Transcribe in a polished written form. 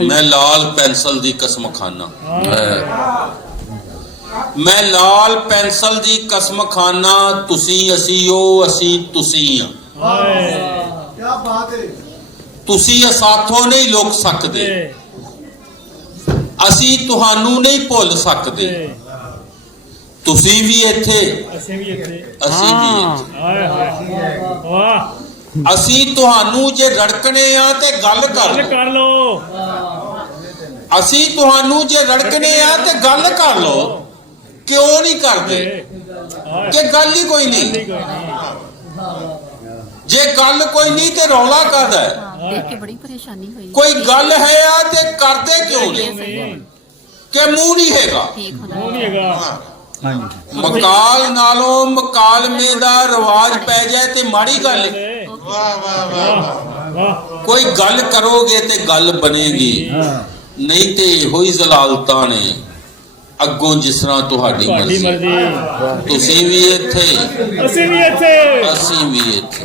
मैं लाल पेंसिल दी कसम खाना, मैं लाल पेंसिल दी कसम खाना, तुसी असी ओ असी तुसी क्या बात है। तुसी साथों नहीं लुक सकते, असी तुहानू नहीं भुल सकते। तुसी भी इत्थे असी भी इत्थे, असी तुहानू जे रड़कने आ ते गल कर लो, असी तुहानू जे रड़कने आ ते गल कर लो। क्यों नहीं करते कि गल ही कोई नहीं, जे गल कोई नहीं ते रौला कद है। देख के बड़ी परेशानी हुई। कोई गल है आ ते करते क्यों नहीं कि मुंह नहीं हैगा। मकाल नालों मकालमे दा रिवाज पै जाए ते माड़ी गल है। कोई गल करोगे ते गल बनेगी, नहीं ते होई जलालतां ने अगों जिस तरह तुहाडी मर्जी। तुसीं भी इत्थे, असीं भी इत्थे।